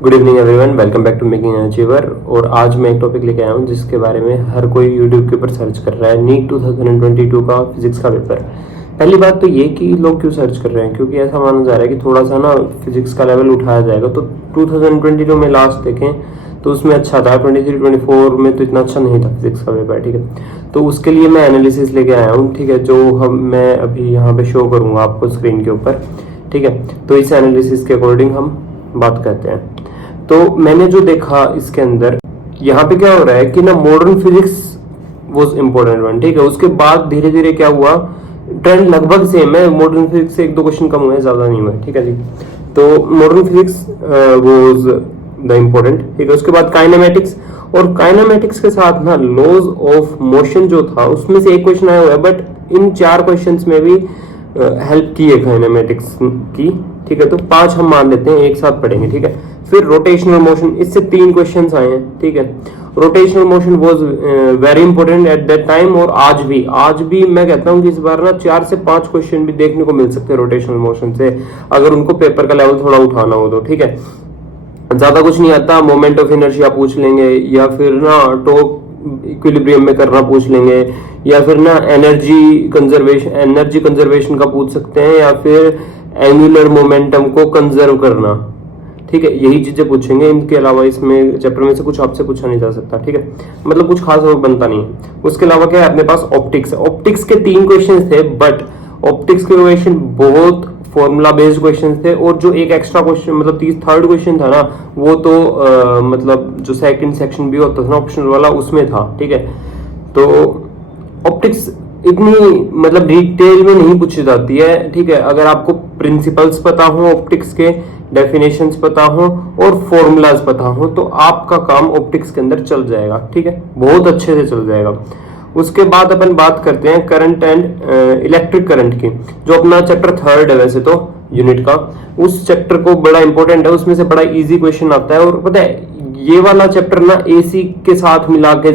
Good evening everyone, welcome back to making an achiever. और आज मैं एक टॉपिक लेके आया हूँ जिसके बारे में हर कोई यूट्यूब के ऊपर सर्च कर रहा है। नीट 2022 का फिजिक्स का पेपर। पहली बात तो ये कि लोग क्यों सर्च कर रहे हैं, क्योंकि ऐसा माना जा रहा है कि थोड़ा सा ना फिजिक्स का लेवल उठाया जाएगा। तो 2022 में लास्ट देखें तो उसमें अच्छा था, 23-24 में तो इतना अच्छा नहीं था फिजिक्स का पेपर। ठीक है, तो उसके लिए मैं एनालिसिस लेके आया हूँ। ठीक है, जो मैं अभी यहाँ पे शो करूँगा आपको स्क्रीन के ऊपर। ठीक है, तो इस एनालिसिस के अकॉर्डिंग हम बात करते हैं। तो मैंने जो देखा इसके अंदर, यहाँ पे क्या हो रहा है कि ना modern physics was important one. ठीक है, उसके बाद धीरे धीरे क्या हुआ, ट्रेंड लगभग सेम है। मॉडर्न फिजिक्स से 1-2 क्वेश्चन कम हुए, ज्यादा नहीं हुए। ठीक है जी, तो modern physics was the important. ठीक है, उसके बाद काइनेमेटिक्स, और काइनेमेटिक्स के साथ ना लॉज ऑफ मोशन जो था उसमें से एक क्वेश्चन आया हुआ है, बट इन 4 क्वेश्चंस में भी हेल्प की है काइनेमेटिक्स की। ठीक है, तो 5 हम मान लेते हैं, एक साथ पढ़ेंगे। ठीक है, फिर रोटेशनल मोशन, इससे 3 क्वेश्चंस आए हैं। ठीक है, rotational motion was very important at that time, और आज भी मैं कहता हूं कि इस बार ना 4 से 5 क्वेश्चन भी देखने को मिल सकते हैं रोटेशनल मोशन से, अगर उनको पेपर का लेवल थोड़ा उठाना हो तो। ठीक है, ज्यादा कुछ नहीं आता, मोमेंट ऑफ इनर्शिया पूछ लेंगे, या फिर ना टॉर्क इक्विलिब्रियम में करना पूछ लेंगे, या फिर ना एनर्जी कंजर्वेशन का पूछ सकते हैं, या फिर एंगुलर मोमेंटम को कंजर्व करना। ठीक है, यही चीजें पूछेंगे। इनके अलावा इसमें चैप्टर में से कुछ आपसे पूछा नहीं जा सकता। ठीक है, मतलब कुछ खास बनता नहीं है। उसके अलावा क्या है, अपने पास ऑप्टिक्स है। ऑप्टिक्स के 3 क्वेश्चन थे, बट ऑप्टिक्स के क्वेश्चन बहुत फॉर्मूला बेस्ड क्वेश्चन थे, और जो एक एक्स्ट्रा क्वेश्चन मतलब 3rd क्वेश्चन था ना, वो तो मतलब जो सेकंड सेक्शन भी होता था ना ऑप्शनल वाला, उसमें था। ठीक है, तो ऑप्टिक्स इतनी मतलब डिटेल में नहीं पूछी जाती है। ठीक है, अगर आपको प्रिंसिपल्स पता हो ऑप्टिक्स के, डेफिनेशंस पता हो और फॉर्मूलाज पता हो, तो आपका काम ऑप्टिक्स के अंदर चल जाएगा। ठीक है, बहुत अच्छे से चल जाएगा। उसके बाद अपन बात करते हैं करंट एंड इलेक्ट्रिक करंट की, जो अपना चैप्टर 3rd है वैसे तो यूनिट का। उस चैप्टर को बड़ा इंपॉर्टेंट है, उसमें से बड़ा इजी क्वेश्चन आता है। और पता है ये वाला चैप्टर ना एसी के साथ मिला के,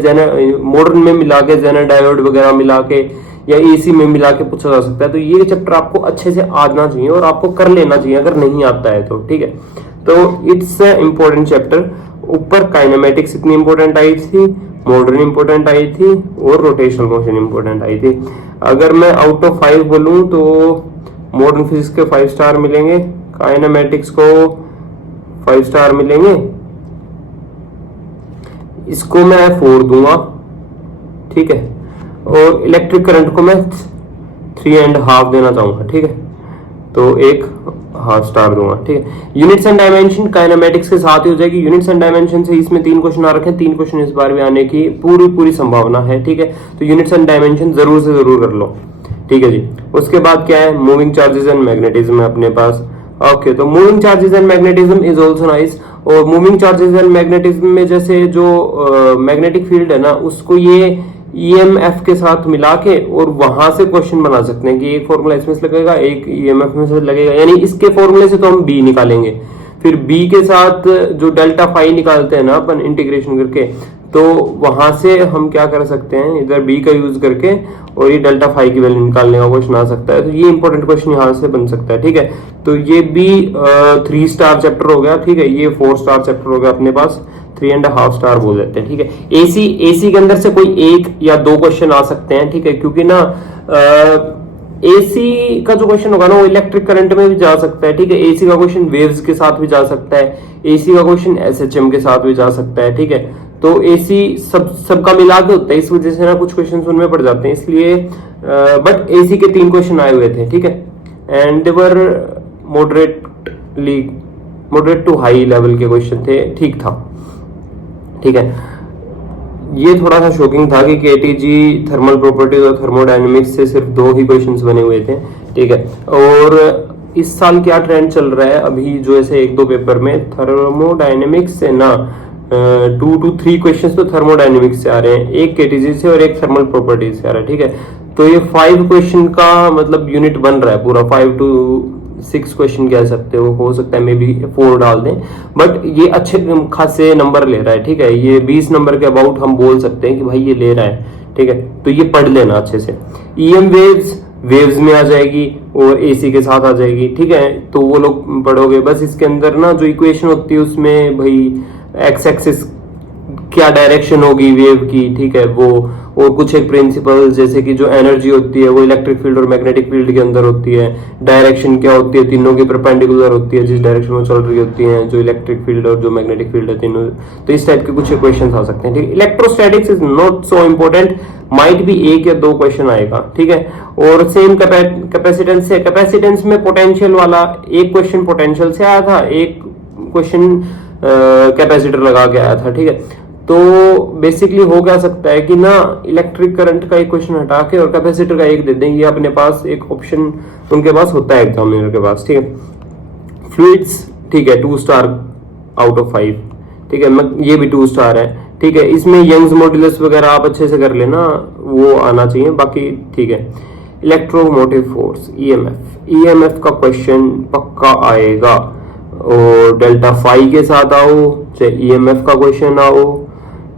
मॉडर्न में मिला के, जेनर डायोड वगैरह मिला के, या एसी में मिला के पूछा जा सकता है। तो ये चैप्टर आपको अच्छे से आना चाहिए और आपको कर लेना चाहिए अगर नहीं आता है तो। ठीक है, तो इट्स इम्पोर्टेंट चैप्टर। ऊपर काइनेमेटिक्स इतनी इंपॉर्टेंट आई थी, मॉडर्न इंपॉर्टेंट आई थी, और रोटेशनल मोशन इंपॉर्टेंट आई थी। अगर मैं आउट ऑफ 5 बोलूं तो मॉडर्न फिजिक्स के 5 स्टार मिलेंगे, काइनेमेटिक्स को 5 स्टार मिलेंगे, इसको मैं 4 दूंगा। ठीक है, और इलेक्ट्रिक करंट को मैं 3.5 देना चाहूंगा। ठीक है, तो 1.5 स्टार दूंगा। ठीक है, यूनिट्स एंड डायमेंशन काइनेमेटिक्स के साथ ही हो जाएगी। यूनिट्स एंड डायमेंशन से इसमें 3 क्वेश्चन आ रखे हैं, 3 क्वेश्चन इस बार भी आने की पूरी संभावना है। ठीक है, तो यूनिट्स एंड डायमेंशन जरूर से जरूर कर लो। ठीक है जी, उसके बाद क्या है, मूविंग चार्जेस एंड मैग्नेटिज्म है अपने पास। ओके, तो moving charges and magnetism is also nice. और मूविंग चार्जेस एंड मैग्नेटिज्म में जैसे जो मैग्नेटिक फील्ड है ना, उसको ये ईएमएफ के साथ मिला के और वहां से क्वेश्चन बना सकते हैं कि एक फॉर्मूला इसमें से लगेगा, एक ईएमएफ में से लगेगा, यानी इसके फॉर्मूले से तो हम बी निकालेंगे, फिर बी के साथ जो डेल्टा फाई निकालते हैं ना अपन इंटीग्रेशन करके, तो वहां से हम क्या कर सकते हैं, इधर बी का यूज करके और ये डेल्टा फाई की वैल्यू निकालने का क्वेश्चन आ सकता है। तो ये इंपॉर्टेंट क्वेश्चन यहाँ से बन सकता है। ठीक है, तो ये भी 3 स्टार चैप्टर हो गया। ठीक है, ये 4 स्टार चैप्टर हो गया अपने पास, 3.5 स्टार बोल देते हैं। ठीक है, एसी के अंदर से कोई 1 या 2 क्वेश्चन आ सकते हैं। ठीक है, क्योंकि ना एसी का जो क्वेश्चन होगा ना वो इलेक्ट्रिक करंट में भी जा सकता है। ठीक है, एसी का क्वेश्चन वेव्स के साथ भी जा सकता है, एसी का क्वेश्चन एसएचएम के साथ भी जा सकता है। ठीक है, तो एसी सबका मिला के होता है, इस वजह से ना कुछ क्वेश्चन उनमें पड़ जाते हैं, इसलिए बट एसी के 3 क्वेश्चन आए हुए थे। ठीक है, and they were moderate to high level के क्वेश्चन थे, ठीक था। ठीक है, ये थोड़ा सा शॉकिंग था कि केटीजी थर्मल प्रॉपर्टीज और थर्मोडायनेमिक्स से सिर्फ 2 ही क्वेश्चंस बने हुए थे। ठीक है, और इस साल क्या ट्रेंड चल रहा है अभी, जो ऐसे 1-2 पेपर में थर्मोडायनेमिक्स से ना 2 to 3 क्वेश्चंस तो थर्मोडायनेमिक्स से आ रहे हैं, एक केटीजी से और एक थर्मल प्रॉपर्टीज से आ रहा है। ठीक है, तो ये 5 क्वेश्चन का मतलब यूनिट बन रहा है पूरा, 5 to 6 क्वेश्चन कह सकते हो सकता है मे बी 4 डाल दें, बट ये अच्छे खासे नंबर ले रहा है। ठीक है, ये 20 नंबर के अबाउट हम बोल सकते हैं कि भाई ये ले रहा है। ठीक है, तो ये पढ़ लेना अच्छे से। ईएम वेव्स, वेव्स में आ जाएगी और एसी के साथ आ जाएगी, ठीक है। तो वो लोग पढ़ोगे। बस इसके अंदर ना जो इक्वेशन होती है उसमें भाई एक्स एक्सिस क्या डायरेक्शन होगी वेव की, ठीक है, वो, और कुछ एक प्रिंसिपल जैसे कि जो एनर्जी होती है वो इलेक्ट्रिक फील्ड और मैग्नेटिक फील्ड के अंदर होती है, डायरेक्शन क्या होती है, तीनों की परपेंडिकुलर होती है जिस डायरेक्शन में चल रही होती है, जो इलेक्ट्रिक फील्ड और जो मैग्नेटिक फील्ड है तीनों। तो इस टाइप के कुछ क्वेश्चन आ सकते हैं, ठीक है। Electrostatics is not so important, might भी 1 या 2 क्वेश्चन आएगा, ठीक है। और सेम कैपेसिटेंस से, कैपेसिटेंस में पोटेंशियल वाला एक क्वेश्चन पोटेंशियल से आया था, एक क्वेश्चन कैपेसिटर लगा के आया था, ठीक है। तो बेसिकली हो क्या सकता है कि ना इलेक्ट्रिक करंट का एक क्वेश्चन हटा के और कैपेसिटर का एक दे दें, ये अपने पास एक ऑप्शन उनके पास होता है एग्जामिनर के पास, ठीक है। फ्लूइड्स, ठीक है, 2 स्टार आउट ऑफ 5, ठीक है, ये भी 2 स्टार है, ठीक है। इसमें यंग्स मॉड्यूलस वगैरह आप अच्छे से कर लेना, वो आना चाहिए, बाकी ठीक है। इलेक्ट्रोमोटिव फोर्स, ईएमएफ का क्वेश्चन पक्का आएगा, और डेल्टा फाई के साथ आओ चाहे ईएमएफ का क्वेश्चन आओ,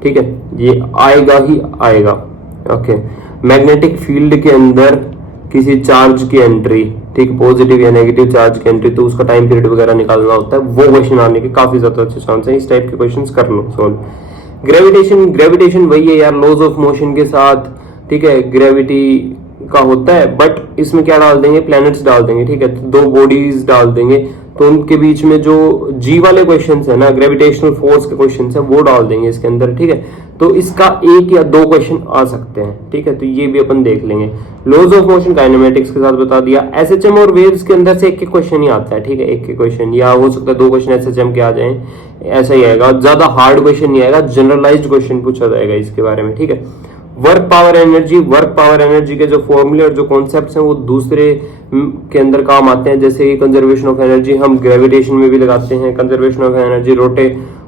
ठीक है, ये आएगा ही आएगा, ओके। मैग्नेटिक फील्ड के अंदर किसी चार्ज की एंट्री, ठीक, पॉजिटिव या नेगेटिव चार्ज की एंट्री, तो उसका टाइम पीरियड वगैरह निकालना होता है, वो क्वेश्चन आने के काफी ज्यादा अच्छे चांस है। इस टाइप के क्वेश्चंस कर लो सॉल्व। ग्रेविटेशन वही है यार, लॉज ऑफ मोशन के साथ, ठीक है, ग्रेविटी का होता है, बट इसमें क्या डाल देंगे, प्लैनेट्स डाल देंगे, ठीक है, तो 2 बॉडीज डाल देंगे, तो उनके बीच में जो जी वाले क्वेश्चंस है ना, ग्रेविटेशनल फोर्स के क्वेश्चंस है, वो डाल देंगे इसके अंदर, ठीक है। तो इसका 1 या 2 क्वेश्चन आ सकते हैं, ठीक है, तो ये भी अपन देख लेंगे। लॉज ऑफ मोशन काइनेमेटिक्स के साथ बता दिया। एसएचएम और वेव्स के अंदर से एक एक क्वेश्चन ही आता है, ठीक है, एक एक क्वेश्चन, या हो सकता है 2 क्वेश्चन एसएचएम के आ जाए, ऐसा ही आएगा, ज्यादा हार्ड क्वेश्चन नहीं आएगा, जनरलाइज्ड क्वेश्चन पूछा जाएगा इसके बारे में, ठीक है। वर्क पावर एनर्जी के जो फॉर्मूले और जो कॉन्सेप्ट्स हैं वो दूसरे के अंदर काम आते हैं, जैसे कि कंजर्वेशन ऑफ एनर्जी हम ग्रेविटेशन में भी लगाते हैं, conservation of energy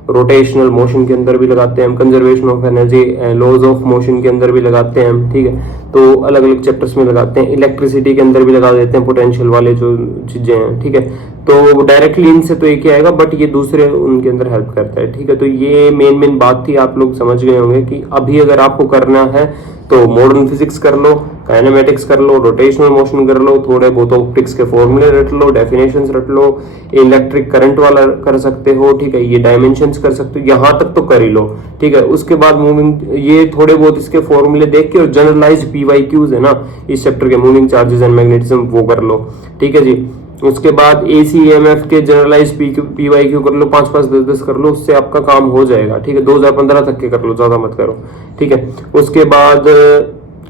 rotational motion के अंदर भी लगाते हैं हम, conservation of energy laws of motion के अंदर भी लगाते हैं हम, ठीक है। तो अलग अलग चैप्टर्स में लगाते हैं, इलेक्ट्रिसिटी के अंदर भी लगा देते हैं, पोटेंशियल वाले जो चीजें हैं, ठीक है। तो डायरेक्टली इनसे तो एक ही आएगा, बट ये दूसरे उनके अंदर हेल्प करता है, ठीक है। तो ये मेन बात थी, आप लोग समझ गए होंगे कि अभी अगर आपको करना है तो मॉडर्न फिजिक्स कर लो, काइनेमेटिक्स कर लो, रोटेशनल मोशन कर लो, थोड़े बहुत ऑप्टिक्स के फॉर्मूले रट लो, डेफिनेशंस रट लो, इलेक्ट्रिक करंट वाला कर सकते हो, ठीक है, ये डायमेंशंस कर सकते हो, यहाँ तक तो कर ही लो, ठीक है। उसके बाद मूविंग, ये थोड़े बहुत इसके फॉर्मूले देख के और जनरलाइज्ड पीवाईक्यूज है ना इस चैप्टर के, मूविंग चार्जेस एंड मैग्नेटिज्म, वो कर लो, ठीक है जी। उसके बाद एसीएमएफ के जनरलाइज पीवाईक्यू कर लो, 5-5, 10-10 कर लो, उससे आपका काम हो जाएगा, ठीक है। 2015 तक के कर लो, ज्यादा मत करो, ठीक है। उसके बाद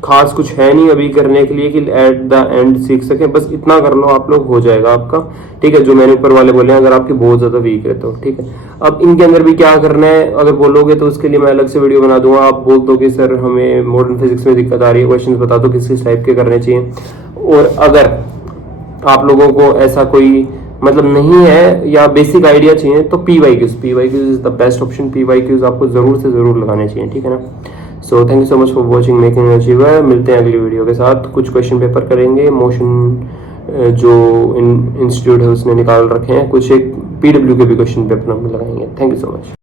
खास कुछ है नहीं अभी करने के लिए कि एट द एंड सीख सके, बस इतना कर लो आप लोग, हो जाएगा आपका, ठीक है। जो मैंने ऊपर वाले बोले हैं, अगर आपकी बहुत ज्यादा वीक है तो, ठीक है। अब इनके अंदर भी क्या करना है अगर बोलोगे तो उसके लिए मैं अलग से वीडियो बना दूंगा। आप बोल दो कि सर हमें मॉडर्न फिजिक्स में दिक्कत आ रही है, क्वेश्चन बता दो किस किस टाइप के करने चाहिए। और अगर आप लोगों को ऐसा कोई मतलब नहीं है या बेसिक आइडिया चाहिए तो PYQs is the best option. PYQs आपको जरूर से जरूर लगाने चाहिए, ठीक है ना। So thank you so much for watching making achiever. मिलते हैं अगली वीडियो के साथ। कुछ क्वेश्चन पेपर करेंगे, मोशन जो इंस्टीट्यूट है उसने निकाल रखे हैं, कुछ एक पीडब्ल्यू के भी क्वेश्चन पेपर हम लगाएंगे। Thank you so much.